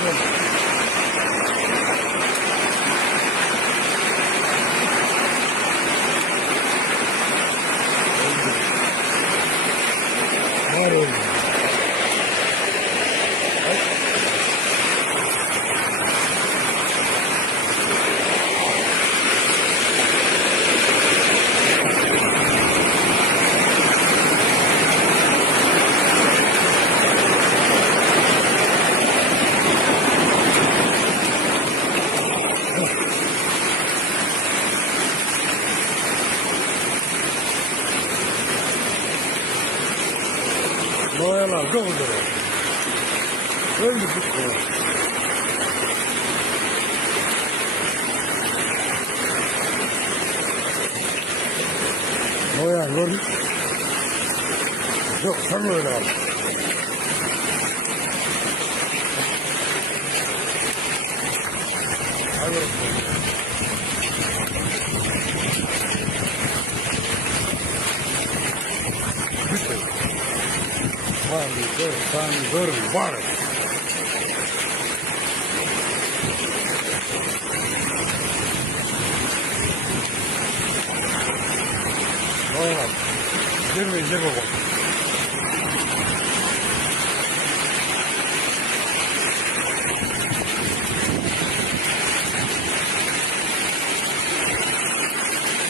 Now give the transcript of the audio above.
Aynen. Var oldu. Boyalar çok güzel. Öldü bu. Boya gördün. Yok sen öyle al. Hadi. Sen dur var. Girme bak.